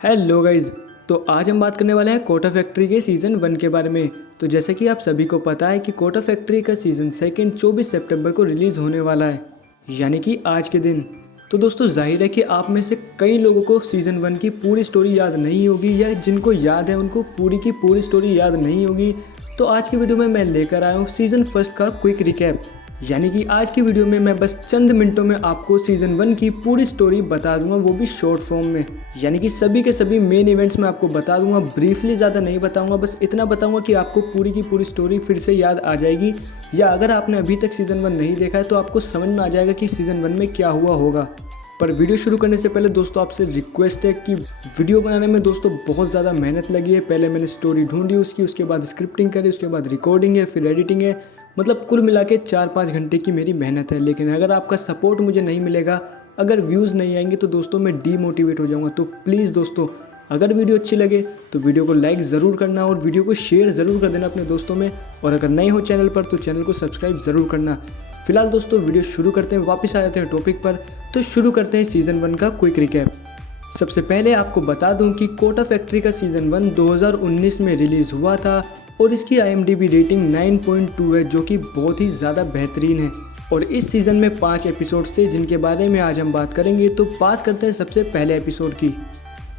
Hello guys. तो आज हम बात करने वाले हैं कोटा फैक्ट्री के सीज़न 1 के बारे में। तो जैसे कि आप सभी को पता है कि कोटा फैक्ट्री का सीज़न 2 24 सितंबर को रिलीज़ होने वाला है, यानी कि आज के दिन। तो दोस्तों जाहिर है कि आप में से कई लोगों को सीज़न 1 की पूरी स्टोरी याद नहीं होगी, या जिनको याद है उनको पूरी की पूरी स्टोरी याद नहीं होगी। तो आज की वीडियो में मैं लेकर आया हूँ सीज़न 1 का क्विक रिकैप, यानी कि आज की वीडियो में मैं बस चंद मिनटों में आपको सीज़न 1 की पूरी स्टोरी बता दूंगा, वो भी शॉर्ट फॉर्म में। यानी कि सभी के सभी मेन इवेंट्स मैं आपको बता दूंगा, ब्रीफली ज़्यादा नहीं बताऊंगा, बस इतना बताऊंगा कि आपको पूरी की पूरी स्टोरी फिर से याद आ जाएगी। या अगर आपने अभी तक सीज़न 1 नहीं देखा है तो आपको समझ में आ जाएगा कि सीज़न 1 में क्या हुआ होगा। पर वीडियो शुरू करने से पहले दोस्तों आपसे रिक्वेस्ट है कि वीडियो बनाने में दोस्तों बहुत ज़्यादा मेहनत लगी है। पहले मैंने स्टोरी ढूंढी उसके बाद स्क्रिप्टिंग करी, उसके बाद रिकॉर्डिंग है, फिर एडिटिंग है। मतलब कुल मिला के 4-5 घंटे की मेरी मेहनत है। लेकिन अगर आपका सपोर्ट मुझे नहीं मिलेगा, अगर व्यूज़ नहीं आएंगे तो दोस्तों मैं डीमोटिवेट हो जाऊँगा। तो प्लीज़ दोस्तों, अगर वीडियो अच्छी लगे तो वीडियो को लाइक ज़रूर करना और वीडियो को शेयर ज़रूर कर देना अपने दोस्तों में। और अगर नए हो चैनल पर तो चैनल को सब्सक्राइब ज़रूर करना। फिलहाल दोस्तों वीडियो शुरू करते हैं, वापस आ जाते हैं टॉपिक पर। तो शुरू करते हैं सीज़न 1 का क्विक रिकैप। सबसे पहले आपको बता दूं कि कोटा फैक्ट्री का सीज़न 1 2019 में रिलीज़ हुआ था और इसकी IMDb रेटिंग 9.2 है, जो कि बहुत ही ज़्यादा बेहतरीन है। और इस सीज़न में 5 एपिसोड्स थे जिनके बारे में आज हम बात करेंगे। तो बात करते हैं सबसे पहले एपिसोड की।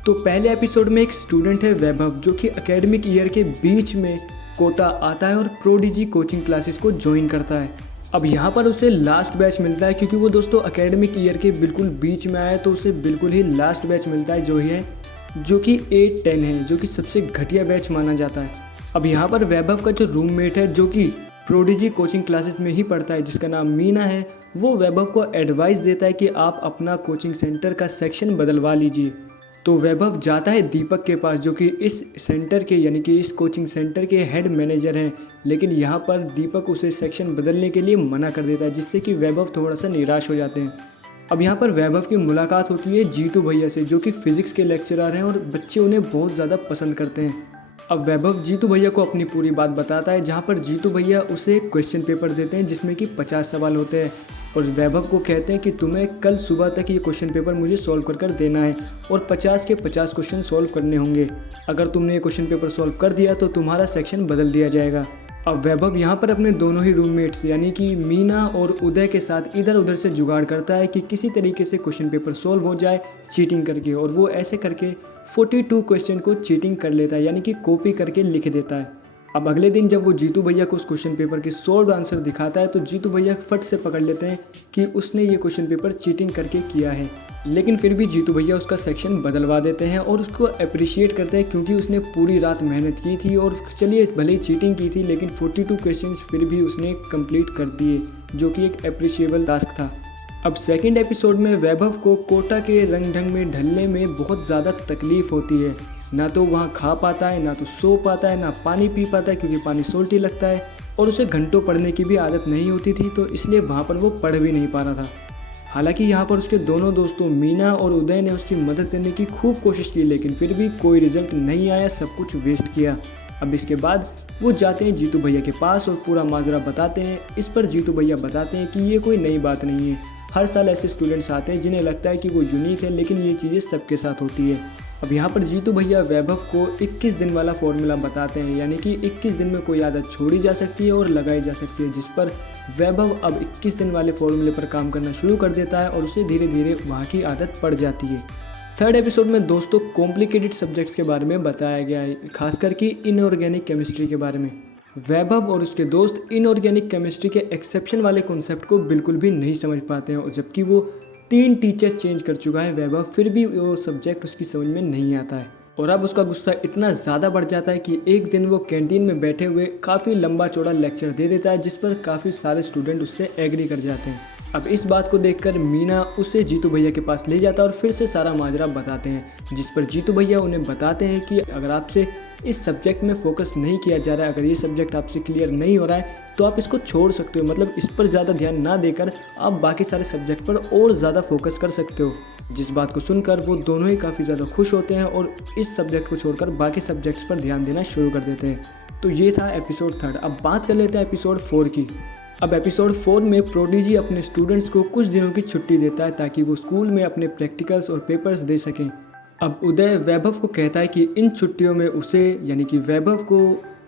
तो पहले एपिसोड में एक स्टूडेंट है वैभव, जो कि एकेडमिक ईयर के बीच में कोटा आता है और प्रोडिजी कोचिंग क्लासेस को ज्वाइन करता है। अब यहाँ पर उसे लास्ट बैच मिलता है, क्योंकि वो दोस्तों एकेडमिक ईयर के बिल्कुल बीच में आया है, तो उसे बिल्कुल ही लास्ट बैच मिलता है, जो कि 8-10 है, जो कि सबसे घटिया बैच माना जाता है। अब यहाँ पर वैभव का जो रूममेट है, जो कि प्रोडिजी कोचिंग क्लासेस में ही पढ़ता है, जिसका नाम मीना है, वो वैभव को एडवाइस देता है कि आप अपना कोचिंग सेंटर का सेक्शन बदलवा लीजिए। तो वैभव जाता है दीपक के पास, जो कि इस सेंटर के यानी कि इस कोचिंग सेंटर के हेड मैनेजर हैं। लेकिन यहाँ पर दीपक उसे सेक्शन बदलने के लिए मना कर देता है, जिससे कि वैभव थोड़ा सा निराश हो जाते हैं। अब यहाँ पर वैभव की मुलाकात होती है जीतू भैया से, जो कि फिजिक्स के लेक्चरर हैं और बच्चे उन्हें बहुत ज़्यादा पसंद करते हैं। अब वैभव जीतू भैया को अपनी पूरी बात बताता है, जहाँ पर जीतू भैया उसे एक क्वेश्चन पेपर देते हैं जिसमें कि 50 सवाल होते हैं। और वैभव को कहते हैं कि तुम्हें कल सुबह तक ये क्वेश्चन पेपर मुझे सॉल्व कर देना है और 50 के 50 क्वेश्चन सॉल्व करने होंगे। अगर तुमने ये क्वेश्चन पेपर सॉल्व कर दिया तो तुम्हारा सेक्शन बदल दिया जाएगा। अब वैभव यहाँ पर अपने दोनों ही रूममेट्स यानी कि मीना और उदय के साथ इधर उधर से जुगाड़ करता है कि किसी तरीके से क्वेश्चन पेपर सॉल्व हो जाए चीटिंग करके। और वो ऐसे करके 42 क्वेश्चन को चीटिंग कर लेता है, यानी कि कॉपी करके लिख देता है। अब अगले दिन जब वो जीतू भैया को उस क्वेश्चन पेपर के सॉल्व आंसर दिखाता है, तो जीतू भैया फट से पकड़ लेते हैं कि उसने ये क्वेश्चन पेपर चीटिंग करके किया है। लेकिन फिर भी जीतू भैया उसका सेक्शन बदलवा देते हैं और उसको अप्रिशिएट करते हैं, क्योंकि उसने पूरी रात मेहनत की थी। और चलिए भले ही चीटिंग की थी, लेकिन 42 क्वेश्चन फिर भी उसने कंप्लीट कर दिए, जो कि एक अप्रिशिएबल टास्क था। अब सेकंड एपिसोड में वैभव को कोटा के रंग ढंग में ढलने में बहुत ज़्यादा तकलीफ होती है। ना तो वहाँ खा पाता है, ना तो सो पाता है, ना पानी पी पाता है, क्योंकि पानी सोल्टी लगता है। और उसे घंटों पढ़ने की भी आदत नहीं होती थी, तो इसलिए वहाँ पर वो पढ़ भी नहीं पा रहा था। हालांकि यहाँ पर उसके दोनों दोस्तों मीना और उदय ने उसकी मदद करने की खूब कोशिश की, लेकिन फिर भी कोई रिजल्ट नहीं आया, सब कुछ वेस्ट किया। अब इसके बाद वो जाते हैं जीतू भैया के पास और पूरा माजरा बताते हैं। इस पर जीतू भैया बताते हैं कि ये कोई नई बात नहीं है, हर साल ऐसे स्टूडेंट्स आते हैं जिन्हें लगता है कि वो यूनिक है, लेकिन ये चीज़ें सबके साथ होती है। अब यहाँ पर जीतू भैया वैभव को 21 दिन वाला फॉर्मूला बताते हैं, यानी कि 21 दिन में कोई आदत छोड़ी जा सकती है और लगाई जा सकती है, जिस पर वैभव अब 21 दिन वाले फॉर्मूले पर काम करना शुरू कर देता है और उसे धीरे धीरे वहाँ की आदत पड़ जाती है। थर्ड एपिसोड में दोस्तों कॉम्प्लिकेटेड सब्जेक्ट्स के बारे में बताया गया है, खासकर कि इनऑर्गेनिक केमिस्ट्री के बारे में। वैभव और उसके दोस्त इनऑर्गेनिक केमिस्ट्री के एक्सेप्शन वाले कॉन्सेप्ट को बिल्कुल भी नहीं समझ पाते हैं, और जबकि वो 3 टीचर्स चेंज कर चुका है वैभव, फिर भी वो सब्जेक्ट उसकी समझ में नहीं आता है। और अब उसका गुस्सा इतना ज़्यादा बढ़ जाता है कि एक दिन वो कैंटीन में बैठे हुए काफ़ी लंबा चौड़ा लेक्चर दे देता है, जिस पर काफ़ी सारे स्टूडेंट उससे एग्री कर जाते हैं। अब इस बात को देखकर मीना उसे जीतू भैया के पास ले जाता है और फिर से सारा माजरा बताते हैं, जिस पर जीतू भैया उन्हें बताते हैं कि अगर आपसे इस सब्जेक्ट में फोकस नहीं किया जा रहा है, अगर ये सब्जेक्ट आपसे क्लियर नहीं हो रहा है, तो आप इसको छोड़ सकते हो। मतलब इस पर ज़्यादा ध्यान ना देकर आप बाकी सारे सब्जेक्ट पर और ज़्यादा फोकस कर सकते हो। जिस बात को सुनकर वो दोनों ही काफ़ी ज़्यादा खुश होते हैं और इस सब्जेक्ट को छोड़कर बाकी सब्जेक्ट्स पर ध्यान देना शुरू कर देते हैं। तो ये था एपिसोड 3। अब बात कर लेते हैं एपिसोड 4 की। अब एपिसोड 4 में प्रोडिजी अपने स्टूडेंट्स को कुछ दिनों की छुट्टी देता है, ताकि वो स्कूल में अपने प्रैक्टिकल्स और पेपर्स दे सकें। अब उदय वैभव को कहता है कि इन छुट्टियों में उसे यानी कि वैभव को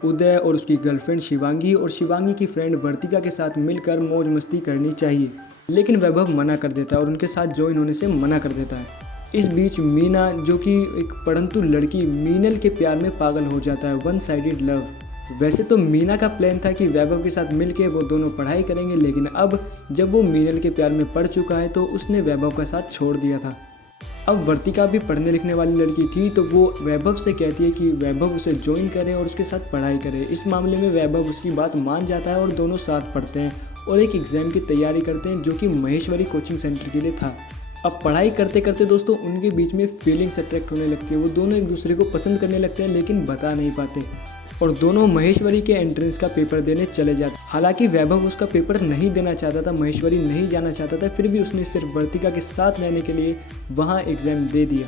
उदय और उसकी गर्लफ्रेंड शिवांगी और शिवांगी की फ्रेंड वर्तिका के साथ मिलकर मौज मस्ती करनी चाहिए। लेकिन वैभव मना कर देता है और उनके साथ ज्वाइन होने से मना कर देता है। इस बीच मीना, जो कि एक पढ़ंतु लड़की, मीनल के प्यार में पागल हो जाता है। One sided love. वैसे तो मीना का प्लान था कि वैभव के साथ मिलके वो दोनों पढ़ाई करेंगे, लेकिन अब जब वो मीनल के प्यार में पड़ चुका है तो उसने वैभव का साथ छोड़ दिया था। अब वर्तिका भी पढ़ने लिखने वाली लड़की थी, तो वो वैभव से कहती है कि वैभव उसे ज्वाइन करे और उसके साथ पढ़ाई करे। इस मामले में वैभव उसकी बात मान जाता है और दोनों साथ पढ़ते हैं और एक एग्ज़ाम की तैयारी करते हैं जो कि महेश्वरी कोचिंग सेंटर के लिए था। अब पढ़ाई करते करते दोस्तों उनके बीच में फीलिंग्स अट्रैक्ट होने लगती है। वो दोनों एक दूसरे को पसंद करने लगते हैं लेकिन बता नहीं पाते और दोनों महेश्वरी के एंट्रेंस का पेपर देने चले जाते। हालांकि वैभव उसका पेपर नहीं देना चाहता था, महेश्वरी नहीं जाना चाहता था, फिर भी उसने सिर्फ वर्तिका के साथ रहने के लिए वहाँ एग्ज़ाम दे दिया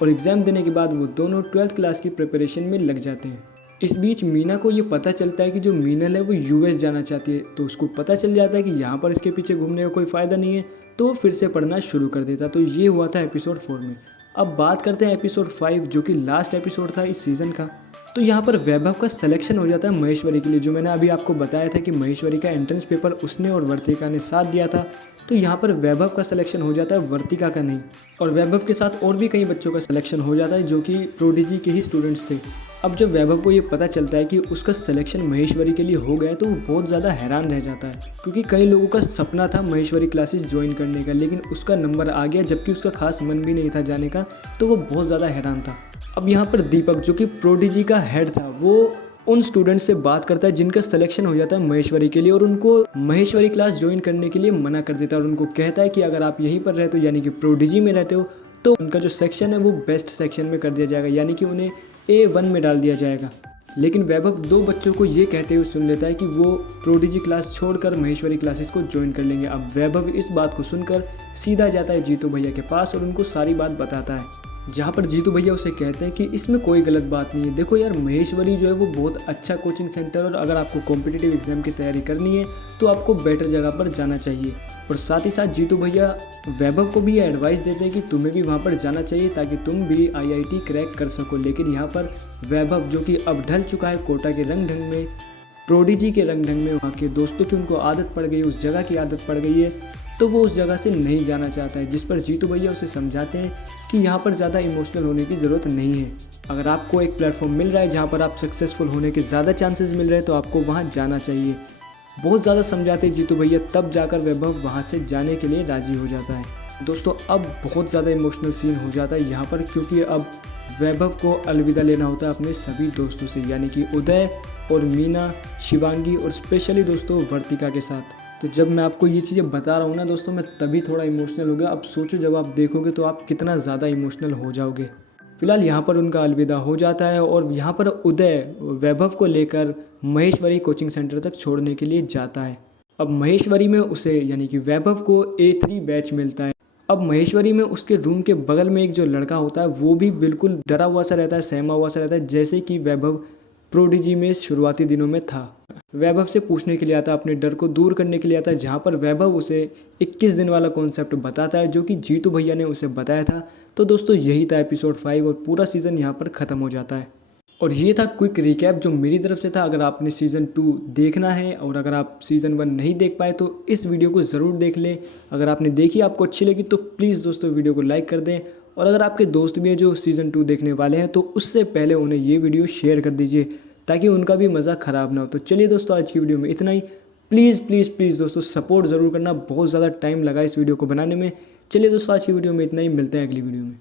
और एग्ज़ाम देने के बाद वो दोनों 12th क्लास की प्रिपरेशन में लग जाते हैं। इस बीच मीना को ये पता चलता है कि जो मीनल है वो यूएस जाना चाहती है, तो उसको पता चल जाता है कि यहाँ पर इसके पीछे घूमने का कोई फ़ायदा नहीं है, तो फिर से पढ़ना शुरू कर देता। तो ये हुआ था एपिसोड 4 में। अब बात करते हैं एपिसोड 5, जो कि लास्ट एपिसोड था इस सीज़न का। तो यहाँ पर वैभव का सिलेक्शन हो जाता है महेश्वरी के लिए। जो मैंने अभी आपको बताया था कि महेश्वरी का एंट्रेंस पेपर उसने और वर्तिका ने साथ दिया था, तो यहाँ पर वैभव का सिलेक्शन हो जाता है, वर्तिका का नहीं। और वैभव के साथ और भी कई बच्चों का सिलेक्शन हो जाता है जो कि प्रोडिजी के ही स्टूडेंट्स थे। अब जब वैभव को ये पता चलता है कि उसका सिलेक्शन महेश्वरी के लिए हो गया तो वो बहुत ज़्यादा हैरान रह जाता है, क्योंकि कई लोगों का सपना था महेश्वरी क्लासेस ज्वाइन करने का, लेकिन उसका नंबर आ गया जबकि उसका खास मन भी नहीं था जाने का, तो वो बहुत ज़्यादा हैरान था। अब यहाँ पर दीपक, जो कि प्रोडिजी का हेड था, वो उन स्टूडेंट्स से बात करता है जिनका सिलेक्शन हो जाता है महेश्वरी के लिए और उनको महेश्वरी क्लास ज्वाइन करने के लिए मना कर देता है और उनको कहता है कि अगर आप यहीं पर रहते हो यानी कि प्रोडिजी में रहते हो तो उनका जो सेक्शन है वो बेस्ट सेक्शन में कर दिया जाएगा, यानी कि उन्हें A1 में डाल दिया जाएगा। लेकिन वैभव दो बच्चों को ये कहते हुए सुन लेता है कि वो प्रोडिजी क्लास छोड़कर महेश्वरी क्लासेस को ज्वाइन कर लेंगे। अब वैभव इस बात को सुनकर सीधा जाता है जीतू भैया के पास और उनको सारी बात बताता है, जहाँ पर जीतू भैया उसे कहते हैं कि इसमें कोई गलत बात नहीं है। देखो यार, महेश्वरी जो है वो बहुत अच्छा कोचिंग सेंटर, और अगर आपको कॉम्पिटिटिव एग्जाम की तैयारी करनी है तो आपको बेटर जगह पर जाना चाहिए। और साथ ही साथ जीतू भैया वैभव को भी एडवाइस देते हैं कि तुम्हें भी वहाँ पर जाना चाहिए ताकि तुम भी IIT क्रैक कर सको। लेकिन यहाँ पर वैभव, जो कि अब ढल चुका है कोटा के रंग ढंग में, प्रोडिजी के रंग ढंग में, वहाँ के दोस्तों की उनको आदत पड़ गई है, उस जगह की आदत पड़ गई है, तो वो उस जगह से नहीं जाना चाहता है। जिस पर जीतू भैया उसे समझाते हैं कि यहाँ पर ज़्यादा इमोशनल होने की ज़रूरत नहीं है। अगर आपको एक प्लेटफॉर्म मिल रहा है जहाँ पर आप सक्सेसफुल होने के ज़्यादा चांसेस मिल रहे हैं तो आपको वहाँ जाना चाहिए। बहुत ज़्यादा समझाते जीतू भैया, तब जाकर वैभव वहाँ से जाने के लिए राज़ी हो जाता है। दोस्तों अब बहुत ज़्यादा इमोशनल सीन हो जाता है यहाँ पर, क्योंकि अब वैभव को अलविदा लेना होता है अपने सभी दोस्तों से, यानी कि उदय और मीना, शिवांगी और स्पेशली दोस्तों वर्तिका के साथ। तो जब मैं आपको ये चीज़ें बता रहा हूँ ना दोस्तों, मैं तभी थोड़ा इमोशनल हो गया। अब सोचो जब आप देखोगे तो आप कितना ज़्यादा इमोशनल हो जाओगे। फिलहाल यहाँ पर उनका अलविदा हो जाता है और यहाँ पर उदय वैभव को लेकर महेश्वरी कोचिंग सेंटर तक छोड़ने के लिए जाता है। अब महेश्वरी में उसे यानी कि वैभव को A3 बैच मिलता है। अब महेश्वरी में उसके रूम के बगल में एक जो लड़का होता है वो भी बिल्कुल डरा हुआ सा रहता है, सहमा हुआ सा रहता है, जैसे कि वैभव प्रोडिजी में शुरुआती दिनों में था। वैभव से पूछने के लिए आता है, अपने डर को दूर करने के लिए आता है, जहाँ पर वैभव उसे 21 दिन वाला कॉन्सेप्ट बताता है जो कि जीतू भैया ने उसे बताया था। तो दोस्तों यही था एपिसोड 5 और पूरा सीज़न यहाँ पर ख़त्म हो जाता है। और ये था क्विक रिकैप जो मेरी तरफ से था। अगर आपने सीज़न 2 देखना है और अगर आप सीज़न 1 नहीं देख पाए तो इस वीडियो को ज़रूर देख लें। अगर आपने देखी आपको अच्छी लगी तो प्लीज़ दोस्तों वीडियो को लाइक कर दें, और अगर आपके दोस्त भी हैं जो सीज़न 2 देखने वाले हैं तो उससे पहले उन्हें ये वीडियो शेयर कर दीजिए ताकि उनका भी मज़ा ख़राब ना हो। तो चलिए दोस्तों आज की वीडियो में इतना ही। प्लीज़ प्लीज़ प्लीज़ दोस्तों सपोर्ट ज़रूर करना, बहुत ज़्यादा टाइम लगा इस वीडियो को बनाने में। चलिए दोस्तों आज की वीडियो में इतना ही, मिलते हैं अगली वीडियो में।